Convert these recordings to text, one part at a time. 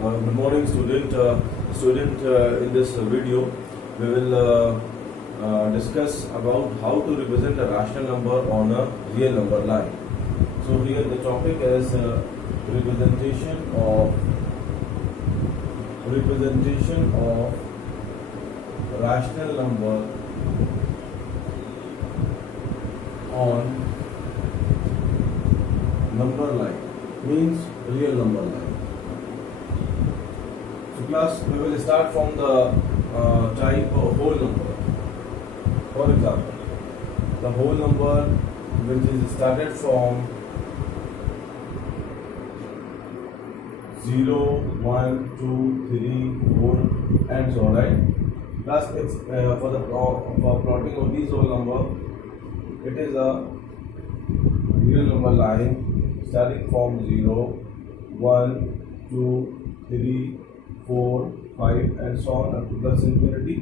Good morning, student. In this video, we will discuss about how to represent a rational number on a real number line. So here the topic is representation of rational number on number line, means real number line. So class, we will start from the type of whole number. For example, the whole number which is started from 0, 1, 2, 3, 4 and so on, right? Class, it's for plotting of these whole number, it is a real number line starting from 0, 1, 2, 3, 4, 5 and so on up to plus infinity,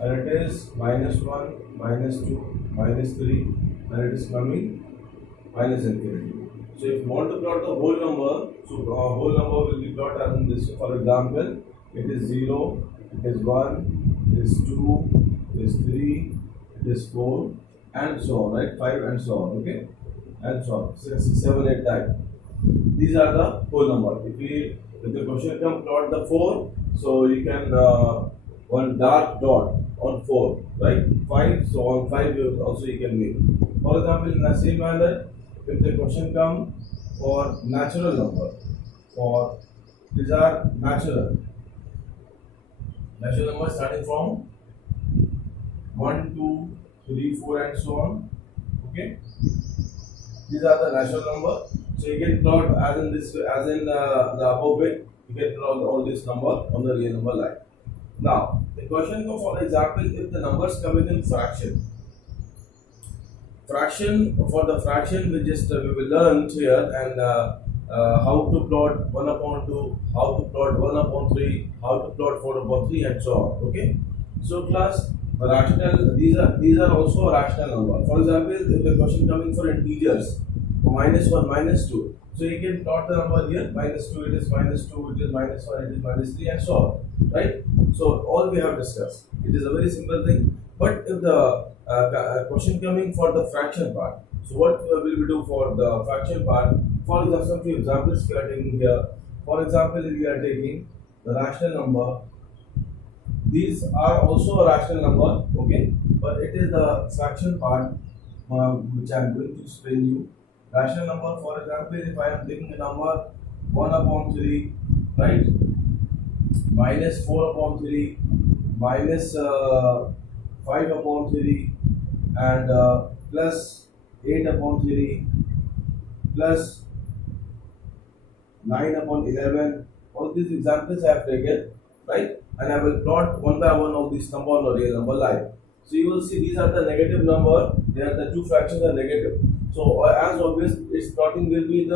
and it is minus 1, minus 2, minus 3 and it is coming minus infinity. So if you want to plot the whole number, so whole number will be plotted as in this. For example, it is 0, it is 1, it is 2, it is 3, it is 4 and so on, right? 5 and so on, okay? And so on, 6, 7, 8 type. These are the whole number. If the question comes plot the 4, so you can one dark dot on 4, right? 5, so on 5 also you can make. For example, in the same manner, if the question comes for natural number, for these are natural numbers starting from 1, 2, 3, 4 and so on, okay? These are the natural number. So you can plot as in the above bit, you can plot all this number on the real number line. Now, the question comes, for example, if the numbers come in fraction. For the fraction we will learn here, and how to plot 1 upon 2, how to plot 1 upon 3, how to plot 4 upon 3 and so on, okay? So class, rational, these are also rational number. For example, if the question coming for integers, minus 1, minus 2, so you can plot the number here, minus 2, it is minus 2, it is minus 1, it is minus 3 and so on, right? So all we have discussed, it is a very simple thing. But if the question coming for the fraction part, so what will we do for the fraction part? For example, some few examples we are taking here. For example, we are taking the rational number. These are also a rational number, okay, but it is the fraction part which I am going to explain you. Rational number, for example, if I am taking a number 1 upon 3, right, minus 4 upon 3, minus 5 upon 3 and plus 8 upon 3 plus 9 upon 11, all these examples I have taken, right? And I will plot one by one of these number on the real number line. So you will see these are the negative number, they are the two fractions are negative. So as always, its plotting will be to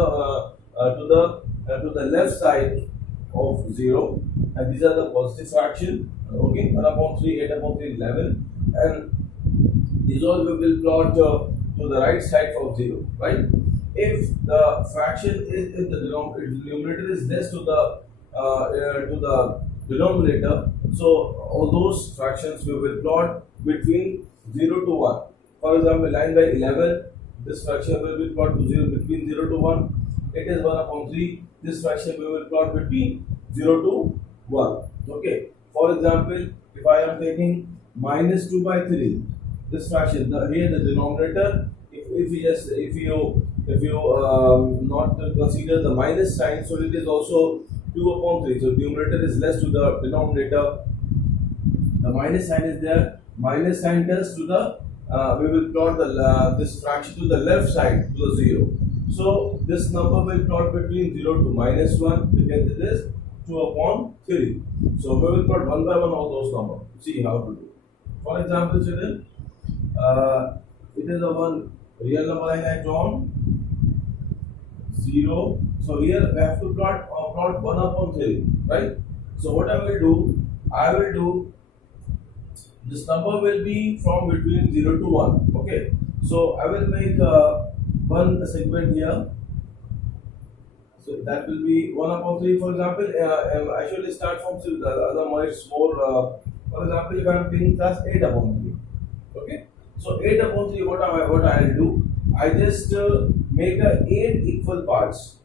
the left side of 0, and these are the positive fraction, okay, 1 upon 3, 8 upon 3, 11, and these all we will plot to the right side of 0, right? If the fraction is, if the numerator is less to the denominator, so all those fractions we will plot between 0 to 1. For example, line by 11, this fraction will be plot to 0 between 0 to 1. It is 1 upon 3. This fraction we will plot between 0 to 1. Okay. For example, if I am taking minus 2 by 3, this fraction, here the denominator, if you not consider the minus sign, so it is also 2 upon 3. So numerator is less to the denominator. The minus sign is there. Minus sign tells to the we will plot this fraction to the left side to the 0. So this number will plot between 0 to minus 1 because it is 2 upon 3. So we will plot one by one all those numbers. See how to do. For example, children, it is a one real number line I drawn 0. So here we have to plot 1 upon 3, right? So what I will do this number will be from between 0 to 1. Okay, so I will make one segment here. So that will be 1 upon 3. For example, I should start from the other much more. For example, if I am taking class 8 upon 3. Okay. So 8 upon 3, what I will do? I just make a 8 equal parts.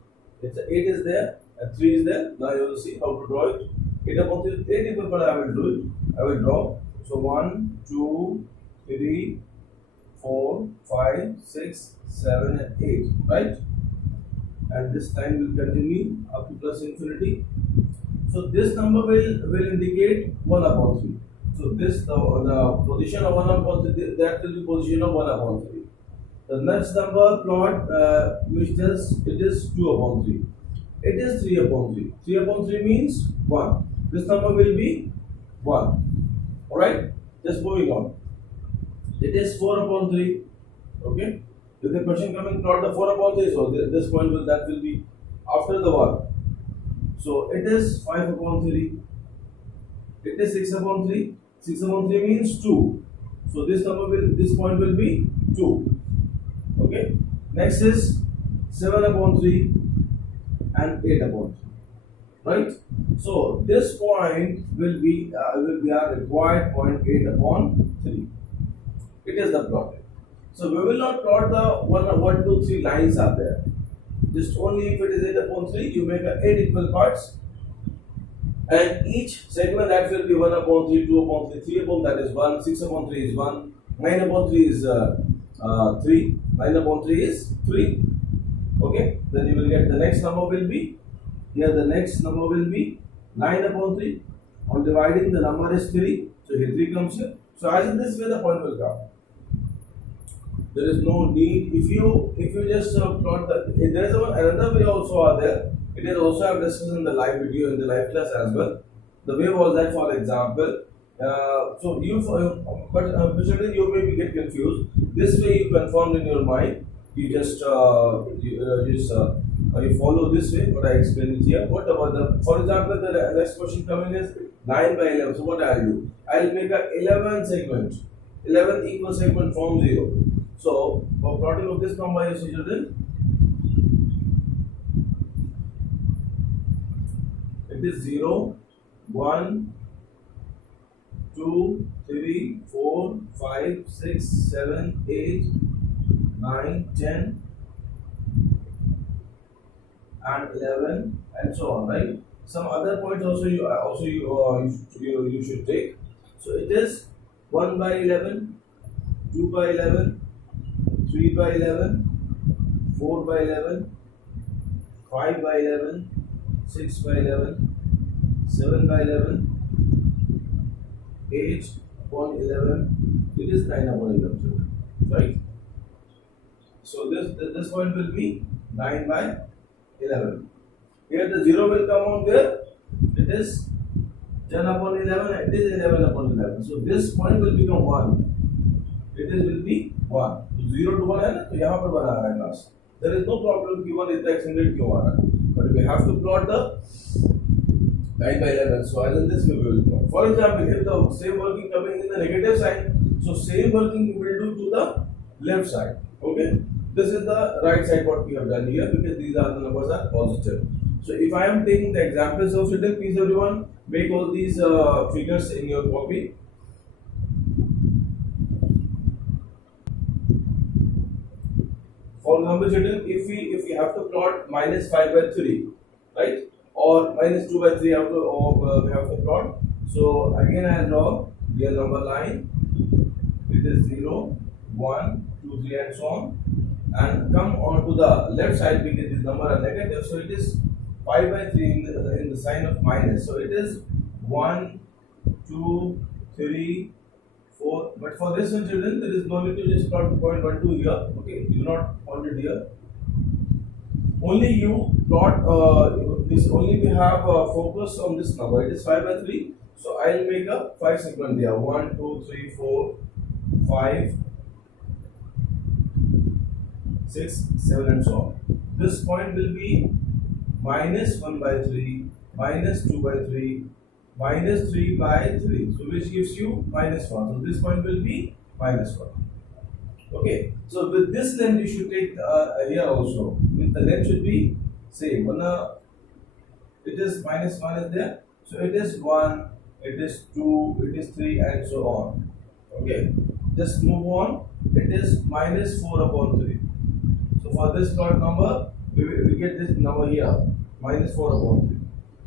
It's a 8 is there and 3 is there. Now you will see how to draw it. 8 upon 3, 8 equal parts I will do it. I will draw. So 1, 2, 3, 4, 5, 6, 7 and 8. Right? And this time will continue up to plus infinity. So this number will indicate 1 upon 3. So this the position of 1 upon 3, that will be position of 1 upon 3. The next number plot which it is 2 upon 3. It is 3 upon 3. 3 upon 3 means 1. This number will be 1. Alright? Just moving on. It is 4 upon 3. Okay? If the question coming plot the 4 upon 3, so this point that will be after the 1. So it is 5 upon 3. It is 6 upon 3. 6 upon 3 means 2. So this point will be 2. Okay. Next is 7 upon 3 and 8 upon 3. Right. So this point will be our required point 8 upon 3. It is the plot. So we will not plot the 1, 2, 3 lines are there. Just only if it is 8 upon 3, you make 8 equal parts. And each segment that will be 1 upon 3, 2 upon 3, 3 upon that is 1, 6 upon 3 is 1, 9 upon 3 is 3, 9 upon 3 is 3. Okay, then you will get the next number will be, here the next number will be 9 upon 3. On dividing the number is 3, so here 3 comes here. So as in this way the point will come. There is no need, if you just plot there is another way also are there. It is also I have discussed in the live video in the live class as well. The way was that, for example, so children, you may get confused. This way you confirm in your mind. You just you follow this way. What I explained it here. What about for example, the next question coming is 9 by 11. So what I will do? I will make a 11 segment, 11 equal segment from 0. So for plotting of this number, you see children, it is 0, 1, 2, 3, 4, 5, 6, 7, 8, 9, 10 and 11 and so on, right? Some other points also you should take. So it is 1 by 11, 2 by 11, 3 by 11, 4 by 11, 5 by 11, 6 by 11, 7 by 11, 8 upon 11, it is 9 upon 11, right? So this point will be 9 by 11. Here the 0 will come on there, it is 10 upon 11, it is 11 upon 11. So this point will become 1. Will be 1. 0 to 1 है ना, तो यहाँ पर बना रहा है class. There is no problem कि 1 इतना extended क्यों आ रहा है. But we have to plot the 9 by 11. So as in this way we will plot. For example, if the same working coming in the negative side, so same working we will do to the left side. Okay. This is the right side what we have done here because these are the numbers are positive. So if I am taking the examples of it, please everyone make all these figures in your copy. For example, children, if we have to plot minus 5 by 3, right, or minus 2 by 3, we have to plot. So again, I draw real number line. It is 0, 1, 2, 3, and so on, and come on to the left side because this number are negative. So it is 5 by 3 in the sign of minus. So it is 1, 2, 3, 4. But for this one, children, there is no need to just plot point 1, 2 here. Okay, you do not plot it here. Only you plot this. Only we have focus on this number. It is 5 by 3. So I will make a 5 segment there. 1, 2, 3, 4, 5, 6, 7, and so on. This point will be minus 1 by 3, minus 2 by 3, minus 3 by 3. So which gives you minus 1. So this point will be minus 1. Okay. So with this length you should take here also. With the length should be same. It is minus 1 is there. So it is 1, it is 2, it is 3 and so on. Okay. Just move on. It is minus 4 upon 3. So for this plot number, we get this number here. Minus 4 upon 3.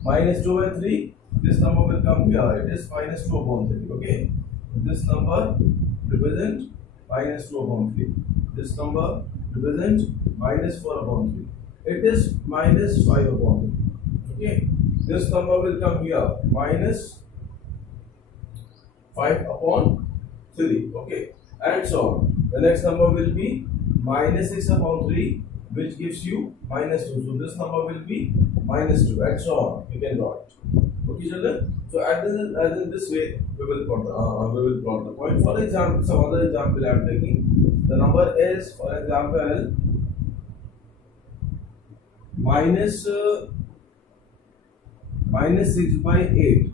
Minus 2 by 3. This number will come here. It is minus 2 upon 3. Okay. This number represents minus 2 upon 3. This number represents minus 4 upon 3. It is minus 5 upon 3. Okay. This number will come here. Minus 5 upon 3. Okay. And so on. The next number will be minus 6 upon 3, which gives you minus 2. So this number will be minus 2 and so on. You can draw it. Okay, children. So as in this way, we will plot the point. For example, some other example I am taking. The number is, for example, minus 6 by 8.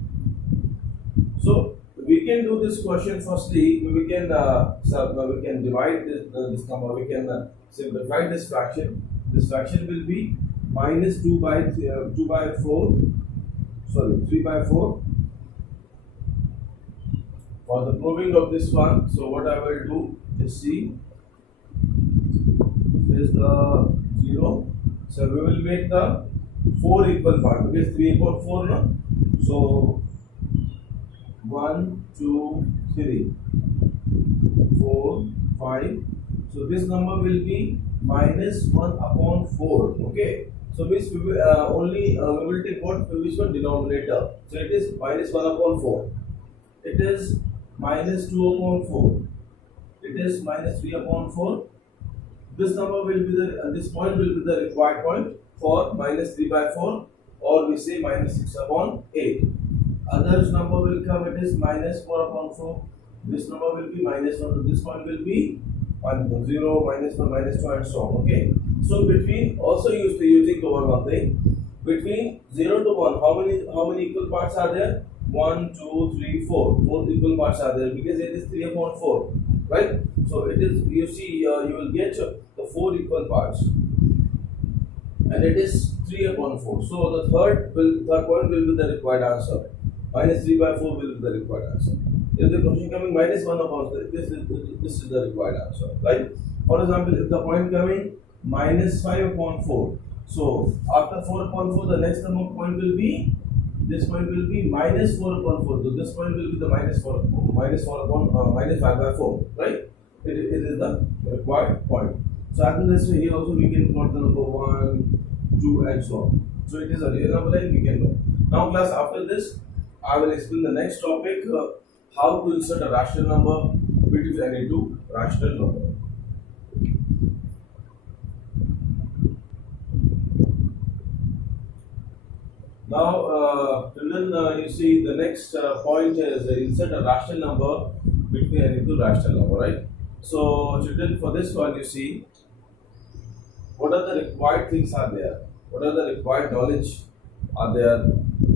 So we can do this question. Firstly, we can divide this number. We can simplify this fraction. This fraction will be minus 3 by 4. For the proving of this one, so what I will do is see is the 0. So we will make the 4 equal parts. It is 3 upon 4 now. So 1, 2, 3, 4, 5. So this number will be minus 1 upon 4. Okay. So this we will we will take which one denominator. So it is minus 1 upon 4. It is minus 2 upon 4. It is minus 3 upon 4. This number will be this point will be the required point for minus 3 by 4, or we say minus 6 upon 8. Others number will come. It is minus 4 upon 4. This number will be minus 1. So this point will be 1, 0, minus 1, minus 2 and so on. Okay. So between, also you think over one thing. Between 0 to 1, how many equal parts are there? 1, 2, 3, 4. 4 equal parts are there because it is 3 upon 4. Right? So it is, you see, you will get the 4 equal parts. And it is 3 upon 4. So the third point will be the required answer. Minus 3 by 4 will be the required answer. If the question coming minus 1 upon 3, this is the required answer. Right? For example, if the point coming minus 5 upon 4. So after 4 upon 4, the next number point will be, this point will be minus 4 upon 4. So this point will be the minus 4 upon minus 5 by 4. Right? It is the required point. So after this way, here also we can plot the number 1, 2 and so on. So it is a real number line, we can know. Now class, after this, I will explain the next topic, how to insert a rational number between any two rational number. Now, children, you see the next point is insert a rational number between any two rational number, right? So, children, for this one, you see what are the required things are there? What are the required knowledge are there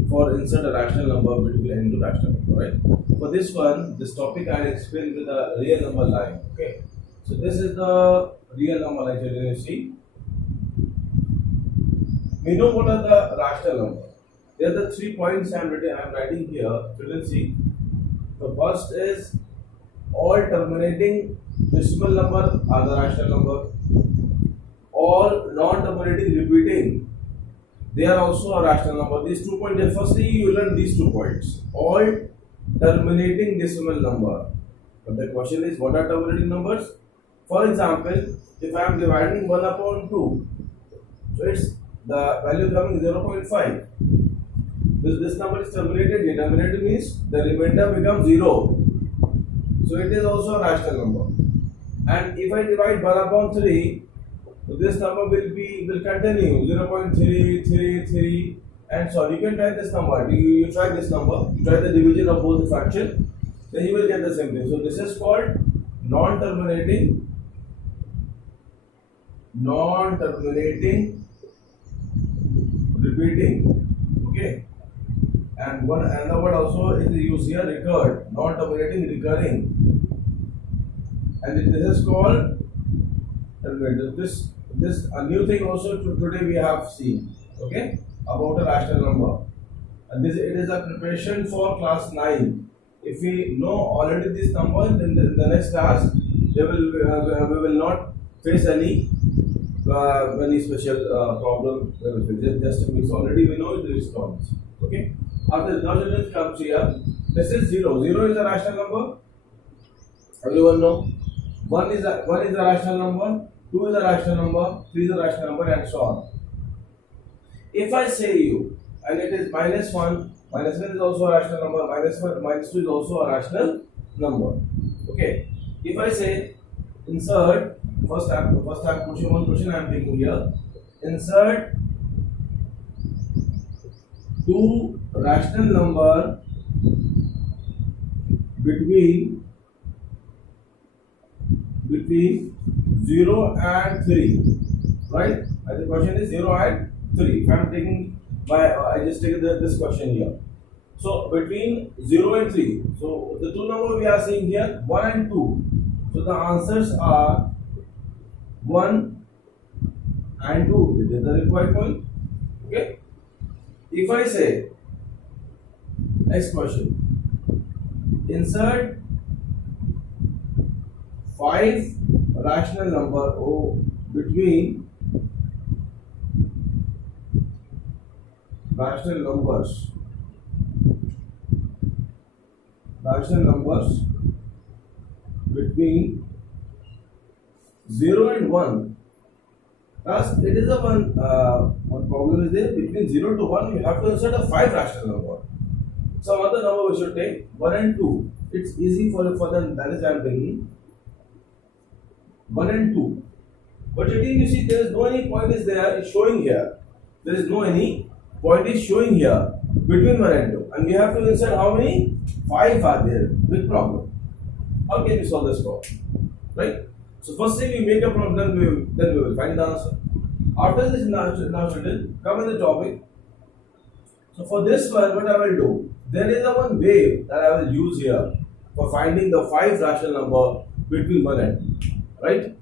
for insert a rational number between any two rational number, right? For this one, this topic I will explain with a real number line. Okay. So this is the real number line, children. You see, we know what are the rational numbers. There are the 3 points I am writing here. Children, see. The first is all terminating decimal number are the rational number. All non-terminating repeating, they are also a rational number. These 2 points. Firstly, you learn these 2 points. All terminating decimal number. But the question is, what are terminating numbers? For example, if I am dividing 1 upon 2, so it's the value coming 0.5. This number is terminated. Terminated means the remainder becomes 0. So it is also a rational number. And if I divide 1 upon 3, so this number will continue 0.333 and so on. You can try this number. You try this number. You try the division of both the fraction. Then you will get the same thing. So this is called non-terminating repeating. Okay. And another word also is used here, recurred, non-terminating recurring. And this is called terminated. this a new thing also today we have seen, okay, about a rational number. And this it is a preparation for class 9. If we know already this number, then the next class we will not face any special problem. We will face just because already we know the response. Okay. After the result comes here, this is 0. 0 is a rational number. Everyone know. 1 is a rational number. 2 is a rational number. 3 is a rational number, and so on. If I say you, and it is -1, -1 is also a rational number, -1, -2 is also a rational number. Okay. If I say insert, first time question I am taking here. Insert two rational number between 0 and 3, right? And the question is 0 and 3. If I am taking I just take this question here. So between 0 and 3, so the two numbers we are seeing here, 1 and 2. So the answers are 1 and 2. It is the required point. Okay. If I say next question, insert 5 rational number between rational numbers between 0 and 1. Thus, it is a one problem is there. Between 0 to 1, you have to insert a 5 rational number. Some other number we should take 1 and 2. It's easy for them. That is why I am taking 1 and 2. But you see, there is no any point is there. It's showing here. There is no any point is showing here between 1 and 2, and we have to insert how many? 5 are there. Big problem. How can we solve this problem? Right? So first thing we make a problem, then we will find the answer. After this now student, come in the topic. So for this one, what I will do, there is a one way that I will use here for finding the 5 rational number between 1 and 2. Right?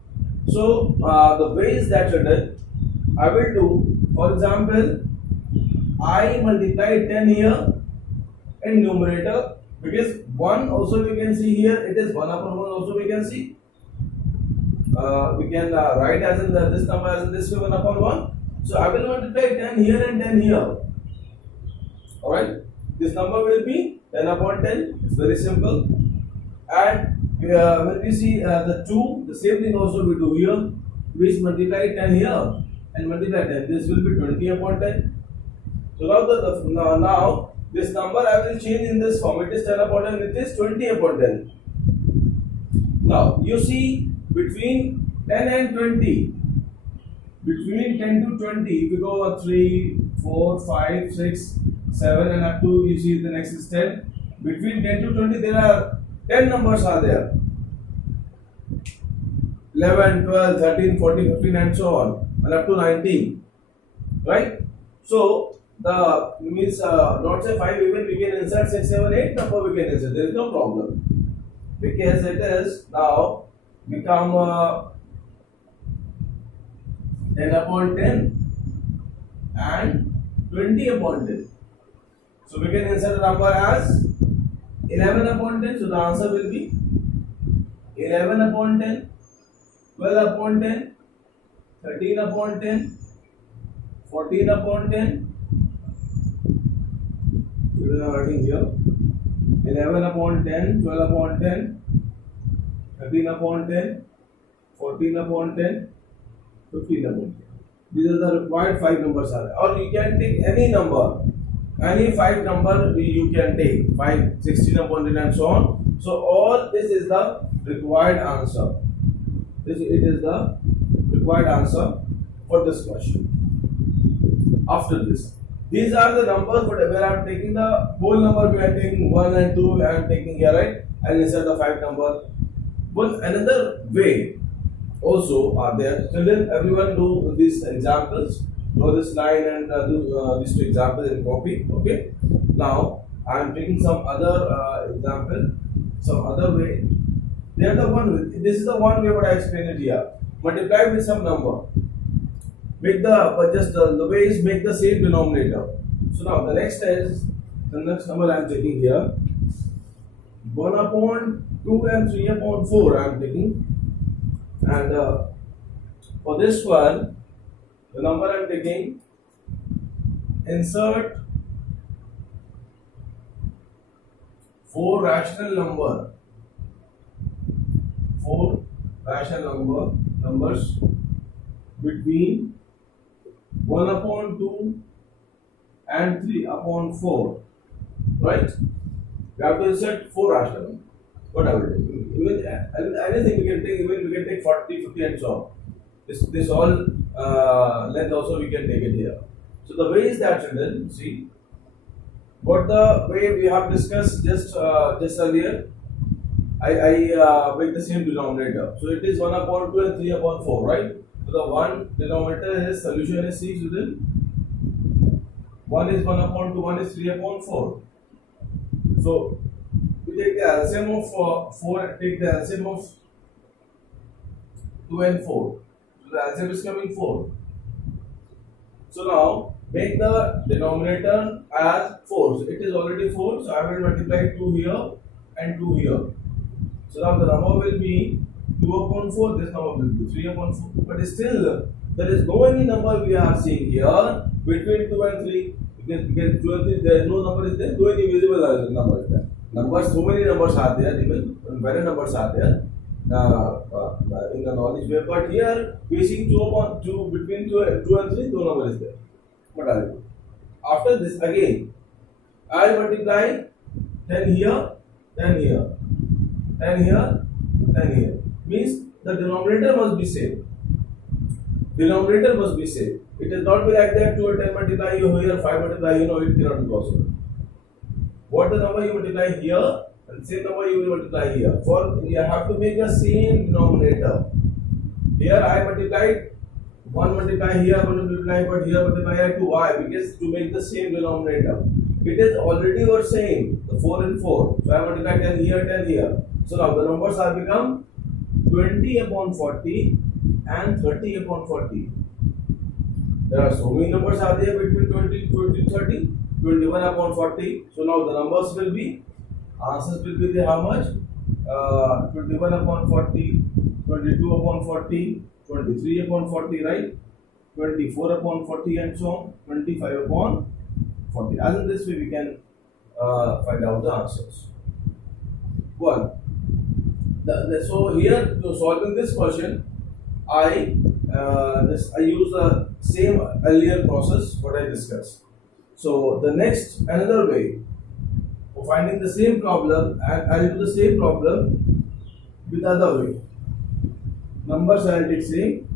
So the way is that student, I will do, for example, I multiply 10 here in numerator, because 1 also we can see here, it is 1 upon 1 also we can see. We can write as in this number as in this way 1 upon 1. So I will multiply 10 here and 10 here. Alright, this number will be 10 upon 10. It's very simple. And when we see the 2, the same thing also we do here. We multiply 10 here and multiply 10. This will be 20 upon 10. So now this number I will change in this form. It is 10 upon 10. It is 20 upon 10. Now you see, between 10 and 20, between 10 to 20, if you go 3, 4, 5, 6, 7 and up to, you see the next is 10. Between 10 to 20 there are 10 numbers are there. 11, 12, 13, 14, 15 and so on, and up to 19. Right? So the means not say 5, even we can insert 6, 7, 8 number we can insert. There is no problem, because it is now become 10 upon 10 and 20 upon 10. So we can insert the number as 11 upon 10. So the answer will be 11 upon 10, 12 upon 10, 13 upon 10, 14 upon 10. We are writing here 11 upon 10, 12 upon 10, 13 upon 10, 14 upon 10, 15 upon 10. These are the required 5 numbers are there. Or you can take any number, any 5 number you can take, 5, 16 upon 10 and so on. So all this is the required answer. It is the required answer for this question. After this, these are the numbers, but where I am taking the whole number, we are taking 1 and 2, I am taking here, right? And insert the 5 number. But another way also are there. Children, everyone do these examples. Draw this line and do these 2 examples in copy. Okay. Now I am taking some other example, some other way. They are the one. This is the one way what I explained it here. Multiply with some number. make the the way is make the same denominator. So now the next number I am taking here 1 upon 2 and 3 upon 4 I am taking, and for this one the number I am taking, insert 4 rational numbers between 1 upon 2 and 3 upon 4, right? We have to insert 4 rational numbers. What I will do, even anything we can take, even we can take 40, 50 and so on. This all length also we can take it here. So the way is that, children, see, what the way we have discussed just earlier, I make the same denominator. So it is 1 upon 2 and 3 upon 4, right? So the one denominator is solution is C, children. One is 1 upon 2, one is 3 upon 4. So we take the LCM of 4, take the LCM of 2 and 4. So the LCM is coming 4. So now make the denominator as 4. So it is already 4. So I will multiply 2 here and 2 here. So now the number will be 2 upon 4. This number will be 3 upon 4. But still there is no any number we are seeing here between 2 and 3. Because 2 and 3 there is no number is there. No any visible number is there. Numbers, so many numbers are there. Even very numbers are there. In the knowledge way, but here we see 2 upon 2 between 2 and 3, no number is there. What I will do? After this again, I will multiply 10 here, 10 here, 10 here, 10 here. Means the denominator must be same. Denominator must be same. It is not be like that 2 and 10 multiply you here, 5 multiply it cannot be possible. What the number you multiply here, and same number you will multiply here. For you have to make the same denominator. Here I multiplied 1 multiply here, 1 multiply, but here multiply 2. Why? Because to make the same denominator. It is already your same, the 4 and 4. So I multiply 10 here, 10 here. So now the numbers are become 20 upon 40 and 30 upon 40. There are so many numbers are there between 20, 30, 21 upon 40. So now the numbers will be, answers will be there how much? 21 upon 40, 22 upon 40, 23 upon 40, right? 24 upon 40 and so on, 25 upon 40. As in this way we can find out the answers. One. So here to solving this question, I use the same earlier process what I discussed. So the next another way for finding the same problem, and I will do the same problem with other way. Numbers I will take same,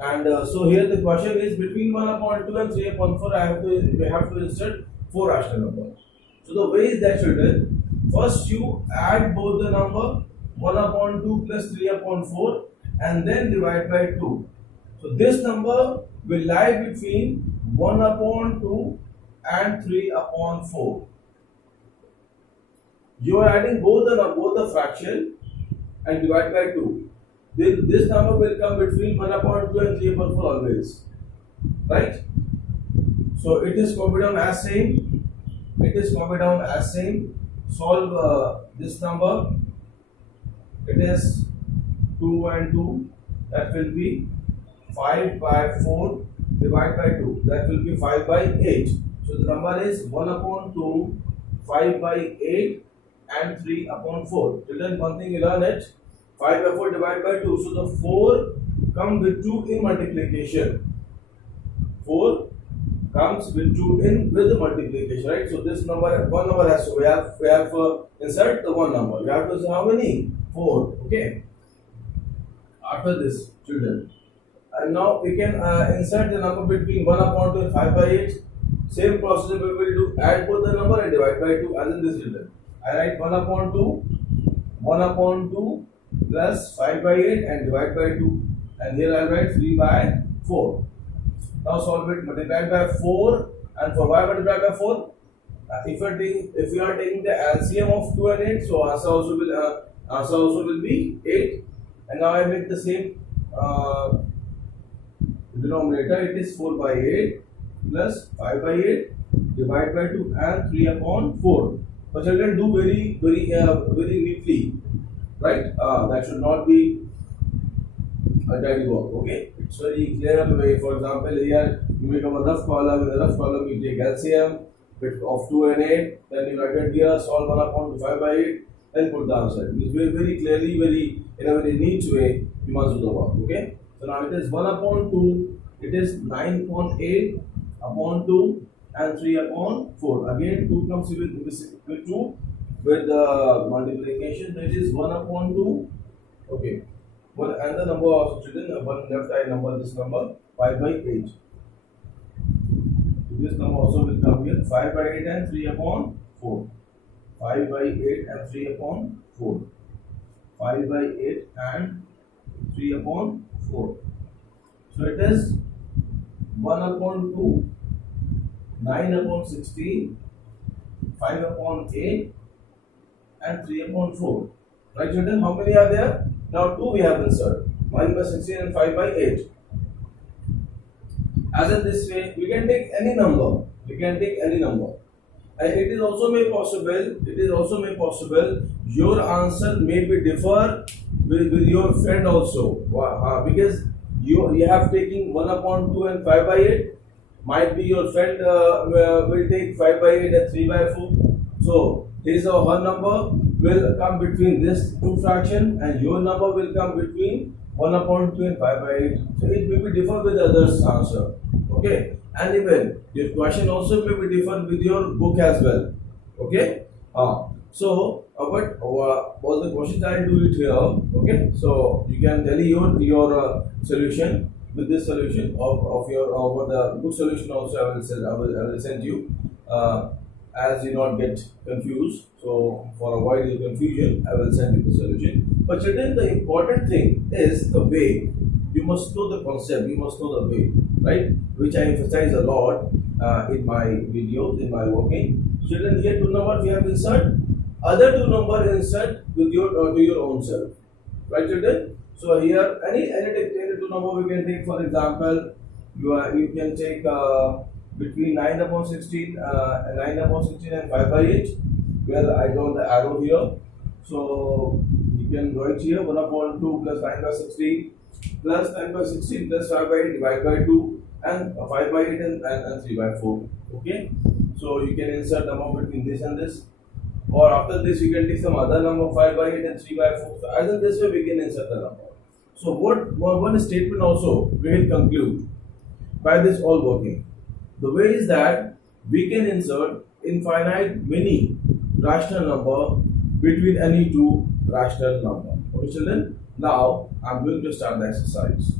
and so here the question is between 1 upon 2 and 3 upon 4. We have to insert 4 rational numbers. So the way is that, children, first you add both the number 1 upon 2 plus 3 upon 4 and then divide by 2. So this number will lie between 1 upon 2 and 3 upon 4. You are adding both the fraction and divide by 2. This number will come between 1 upon 2 and 3 upon 4 always. Right? So it is copied down as same. It is copied down as same. Solve this number. It is 2 and 2. That will be 5 by 4. Divide by 2. That will be 5 by 8. So the number is 1 upon 2, 5 by 8 and 3 upon 4. Children, one thing you learn it. 5 by 4 divided by 2. So the 4 comes with 2 in multiplication. 4 comes with 2 in with the multiplication, right? So this number, one number has to, we have insert the one number. We have to say how many? 4. Okay. After this, children. And now we can insert the number between 1 upon 2 and 5 by 8. Same process we will do. Add both the number and divide by 2 as in this, children. I write 1 upon 2 plus 5 by 8 and divide by 2. And here I write 3 by 4. Now solve it. Multiply by 4. And for y multiply by 4? If you are taking the LCM of 2 and 8, so answer also will be 8. And now I make the same denominator it is 4 by 8 plus 5 by 8 divided by 2 and 3 upon 4. But children, do very neatly, right? That should not be a dirty work. Okay, it's very clear way. For example, here you make a rough column. In the rough column, you take LCM of 2 and 8. Then you write it here, solve 1 upon 5 by 8. Then put the answer. It is very clearly, in a very neat way. You must do the work. Okay. So now it is 1 upon 2. It is 9 upon 8 upon 2 and 3 upon 4. Again, 2 comes with 2 with the multiplication. That is 1 upon 2. Okay. Well, and the number of children, one left eye number, this number 5 by 8. So this number also will come here 5 by 8 and 3 upon 4. 5 by 8 and 3 upon 4. 5 by 8 and 3 upon 4. So it is 1 upon 2, 9 upon 16, 5 upon 8 and 3 upon 4. Right children, how many are there? Now 2 we have inserted, 1 by 16 and 5 by 8. As in this way, we can take any number. And it is also made possible, your answer may be differ with your friend also. Because you have taken 1 upon 2 and 5 by 8. Might be your friend will take 5 by 8 and 3 by 4. So this one number will come between this two fraction and your number will come between 1 upon 2 and 5 by 8. So it may be different with the others answer. Okay. And even your question also may be different with your book as well. Okay. So but all the questions I will do it here. Okay. So you can tell your solution with this solution of your the book solution also I will send you. As you not get confused, so for avoiding confusion, I will send you the solution. But children, the important thing is the way. You must know the concept. You must know the way, right? Which I emphasize a lot in my videos, in my working. Children, here 2 numbers we have insert. Other 2 numbers insert with your to your own self, right, children? So here any 2 number we can take. For example, you can take. Between 9 upon 16 and 5 by 8. Well, I draw the arrow here. So you can write here 1 upon 2 plus 9 by 16 plus 9 by 16 plus 5 by 8 divided by 2 and 5 by 8 and 3 by 4. Okay. So you can insert number between this and this. Or after this you can take some other number 5 by 8 and 3 by 4. So as in this way we can insert the number. So one statement also we will conclude by this all working. The way is that we can insert infinite many rational number between any two rational number. Okay children, now I am going to start the exercise.